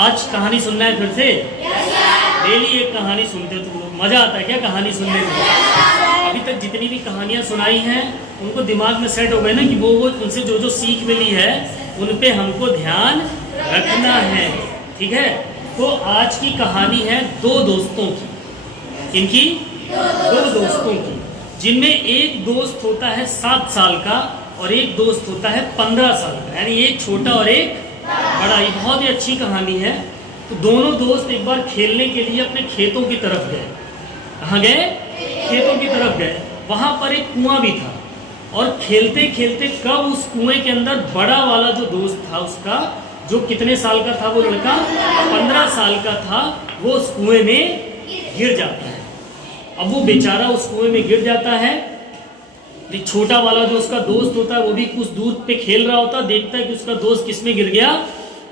आज कहानी सुनना है फिर से? डेली एक कहानी सुनते हो तुम लोग, मजा आता है क्या कहानी सुनने में? अभी तक जितनी भी कहानियां सुनाई हैं उनको दिमाग में सेट हो गए ना कि वो उनसे जो जो सीख मिली है उन पे हमको ध्यान रखना है, ठीक है? तो आज की कहानी है दो दोस्तों की। इनकी दो दोस्तों की, जिनमें एक दोस्त होता है 7 साल का और एक दोस्त होता है 15 साल का, यानी एक छोटा और एक बड़ा। ये बहुत ही अच्छी कहानी है। तो दोनों दोस्त एक बार खेलने के लिए अपने खेतों की तरफ गए। कहाँ गए? खेतों की तरफ गए। वहां पर एक कुआं भी था और खेलते खेलते कब उस कुएं के अंदर बड़ा वाला जो दोस्त था उसका, जो कितने साल का था वो लड़का, 15 साल का था, वो उस कुएं में गिर जाता है। अब वो बेचारा उस कुएं में गिर जाता है। छोटा वाला जो उसका दोस्त होता है वो भी कुछ दूर पे खेल रहा होता है, देखता है कि उसका दोस्त किस में गिर गया,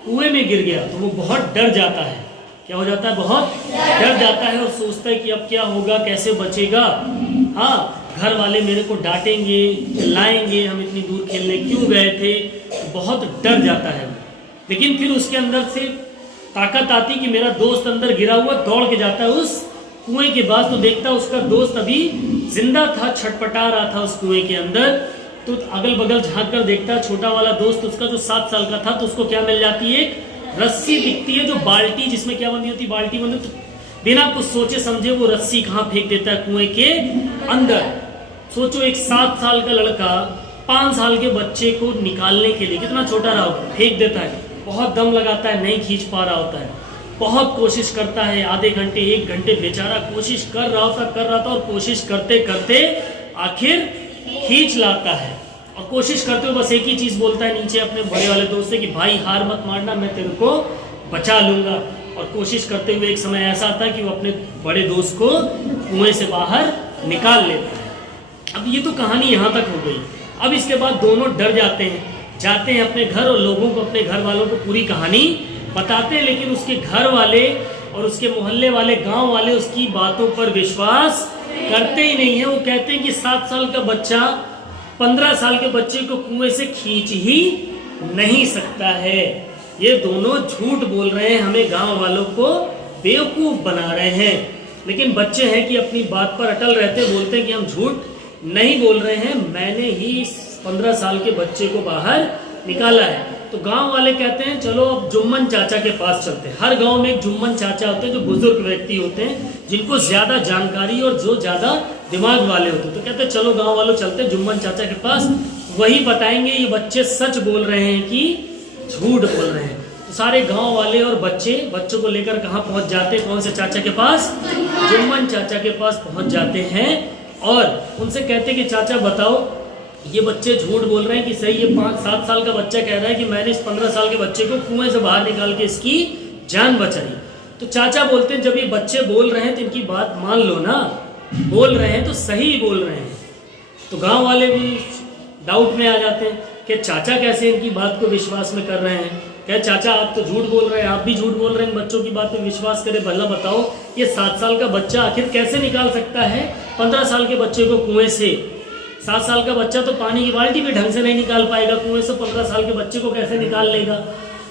कुएं में गिर गया। तो वो बहुत डर जाता है। क्या हो जाता है? बहुत डर जाता है और सोचता है कि अब क्या होगा, कैसे बचेगा। हाँ, घर वाले मेरे को डांटेंगे, चिल्लाएंगे, हम इतनी दूर खेलने क्यों गए थे। बहुत डर जाता है। लेकिन फिर उसके अंदर से ताकत आती कि मेरा दोस्त अंदर गिरा हुआ, दौड़ के जाता है उस कुएं के पास। तो देखता है उसका दोस्त अभी जिंदा था, छटपटा रहा था उस कुएं के अंदर। तो अगल बगल झांक कर देखता है, छोटा वाला दोस्त उसका जो 7 साल का था, तो उसको क्या मिल जाती है? एक रस्सी दिखती है, जो बाल्टी, जिसमें क्या बंधी होती है, बाल्टी बंधी। तो बिना कुछ सोचे समझे वो रस्सी कहाँ फेंक देता है? कुएं के अंदर। सोचो, एक 7 साल का लड़का 5 साल के बच्चे को निकालने के लिए, कितना छोटा रहा होगा, फेंक देता है। बहुत दम लगाता है, नहीं खींच पा रहा होता है। बहुत कोशिश करता है, आधे घंटे 1 घंटे बेचारा कोशिश कर रहा था और कोशिश करते करते आखिर खींच लाता है। और कोशिश करते हुए बस एक ही चीज बोलता है नीचे अपने बड़े वाले दोस्त से कि भाई हार मत मारना, मैं तेरे को बचा लूंगा। और कोशिश करते हुए एक समय ऐसा आता है कि वो अपने बड़े दोस्त को कुएं से बाहर निकाल लेता है। अब ये तो कहानी यहाँ तक हो गई। अब इसके बाद दोनों डर जाते हैं अपने घर, और लोगों को, अपने घर वालों को पूरी कहानी बताते हैं। लेकिन उसके घर वाले और उसके मोहल्ले वाले, गांव वाले उसकी बातों पर विश्वास करते ही नहीं है। वो कहते हैं कि 7 साल का बच्चा 15 साल के बच्चे को कुएं से खींच ही नहीं सकता है। ये दोनों झूठ बोल रहे हैं, हमें गांव वालों को बेवकूफ बना रहे हैं। लेकिन बच्चे हैं कि अपनी बात पर अटल रहते, बोलते हैं कि हम झूठ नहीं बोल रहे हैं, मैंने ही 15 साल के बच्चे को बाहर निकाला है। तो गांव वाले कहते हैं चलो अब जुम्मन चाचा के पास चलते हैं। हर गांव में एक जुम्मन चाचा होते हैं, जो बुजुर्ग व्यक्ति होते हैं, जिनको ज्यादा जानकारी और जो ज्यादा दिमाग वाले होते हैं। तो कहते हैं चलो गांव वालों चलते हैं जुम्मन चाचा के पास, वही बताएंगे ये बच्चे सच बोल रहे हैं कि झूठ बोल रहे हैं। तो सारे गांव वाले और बच्चों को लेकर कहाँ पहुंच जाते हैं? कौन से चाचा के पास? जुम्मन चाचा के पास पहुंच जाते हैं और उनसे कहते हैं कि चाचा बताओ, ये बच्चे झूठ बोल रहे हैं कि सही? ये 5-7 साल का बच्चा कह रहा है कि मैंने इस 15 साल के बच्चे को कुएं से बाहर निकाल के इसकी जान बचाई। तो चाचा बोलते हैं जब ये बच्चे बोल रहे हैं तो इनकी बात मान लो ना, बोल रहे हैं तो सही बोल रहे हैं। तो गांव वाले भी डाउट में आ जाते हैं कि चाचा कैसे इनकी बात को विश्वास में कर रहे हैं। क्या चाचा आप तो झूठ बोल रहे हैं, आप भी झूठ बोल रहे हैं, बच्चों की बात पे विश्वास करें। भला बताओ, ये 7 साल का बच्चा आखिर कैसे निकाल सकता है 15 साल के बच्चे को कुएं से? 7 साल का बच्चा तो पानी की बाल्टी भी ढंग से नहीं निकाल पाएगा, कुएं से 15 साल के बच्चे को कैसे निकाल लेगा?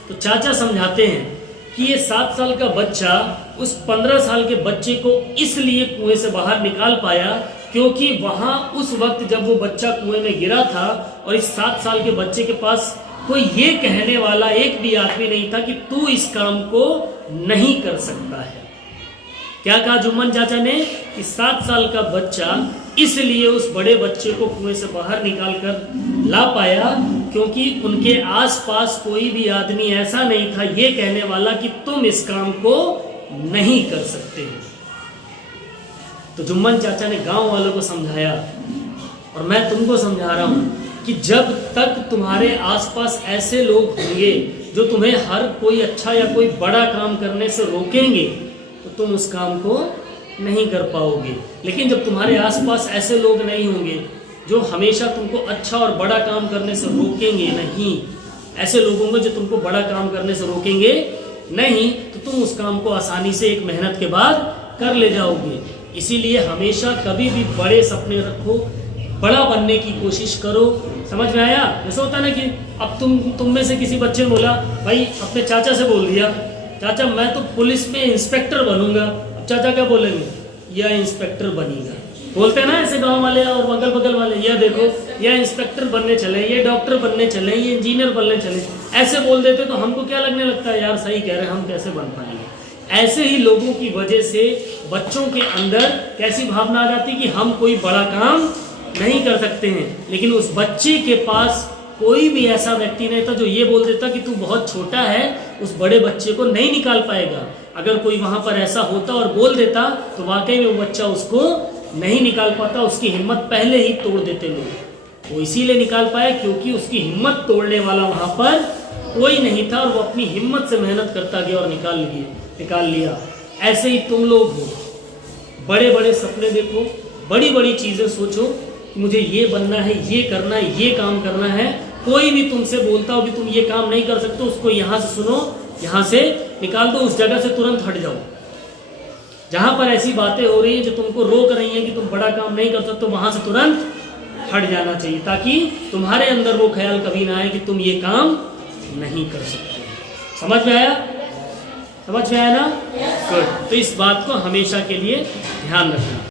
तो चाचा समझाते हैं कि ये 7 साल का बच्चा उस 15 साल के बच्चे को इसलिए कुएं से बाहर निकाल पाया क्योंकि वहां उस वक्त जब वो बच्चा कुएं में गिरा था और इस 7 साल के बच्चे के पास कोई ये कहने वाला एक भी आदमी नहीं था कि तू इस काम को नहीं कर सकता है। क्या कहा जुम्मन चाचा ने? कि 7 साल का बच्चा इसलिए उस बड़े बच्चे को कुएं से बाहर निकाल कर ला पाया क्योंकि उनके आसपास कोई भी आदमी ऐसा नहीं था ये कहने वाला कि तुम इस काम को नहीं कर सकते हो। तो जुम्मन चाचा ने गांव वालों को समझाया, और मैं तुमको समझा रहा हूं कि जब तक तुम्हारे आसपास ऐसे लोग होंगे जो तुम्हें हर कोई अच्छा या कोई बड़ा काम करने से रोकेंगे तो तुम उस काम को नहीं कर पाओगे। लेकिन जब तुम्हारे आसपास ऐसे लोग नहीं होंगे जो हमेशा तुमको अच्छा और बड़ा काम करने से रोकेंगे नहीं, ऐसे लोग होंगे जो तुमको बड़ा काम करने से रोकेंगे नहीं, तो तुम उस काम को आसानी से एक मेहनत के बाद कर ले जाओगे। इसीलिए हमेशा कभी भी बड़े सपने रखो, बड़ा बनने की कोशिश करो। समझ में आया? जैसे होता ना कि अब तुम में से किसी बच्चे ने बोला भाई अपने चाचा से बोल दिया चाचा मैं तो पुलिस में इंस्पेक्टर बनूंगा। अब चाचा क्या बोलेंगे, यह इंस्पेक्टर बनेगा। बोलते हैं ना ऐसे गांव वाले और अगल बगल वाले, यह देखो यह इंस्पेक्टर बनने चले, ये डॉक्टर बनने चले, ये इंजीनियर बनने चले, ऐसे बोल देते तो हमको क्या लगने लगता है, यार सही कह रहे हैं, हम कैसे बन पाएंगे। ऐसे ही लोगों की वजह से बच्चों के अंदर कैसी भावना आ जाती कि हम कोई बड़ा काम नहीं कर सकते हैं। लेकिन उस बच्चे के पास कोई भी ऐसा व्यक्ति नहीं था जो ये बोल देता कि तू बहुत छोटा है, उस बड़े बच्चे को नहीं निकाल पाएगा। अगर कोई वहां पर ऐसा होता और बोल देता तो वाकई में वो बच्चा उसको नहीं निकाल पाता, उसकी हिम्मत पहले ही तोड़ देते लोग। वो इसीलिए निकाल पाया क्योंकि उसकी हिम्मत तोड़ने वाला वहां पर कोई नहीं था और वो अपनी हिम्मत से मेहनत करता गया और निकाल लिया। ऐसे ही तुम लोग हो, बड़े बड़े सपने देखो, बड़ी बड़ी चीजें सोचो, मुझे ये बनना है, ये करना है, ये काम करना है। कोई भी तुमसे बोलता हो कि तुम ये काम नहीं कर सकते, उसको यहाँ से सुनो, यहाँ से निकाल दो, उस जगह से तुरंत हट जाओ। जहां पर ऐसी बातें हो रही है जो तुमको रोक रही हैं कि तुम बड़ा काम नहीं कर सकते, तो वहां से तुरंत हट जाना चाहिए, ताकि तुम्हारे अंदर वो ख्याल कभी ना आए कि तुम ये काम नहीं कर सकते। समझ में आया? समझ में आया ना? गुड। तो इस बात को हमेशा के लिए ध्यान रखना।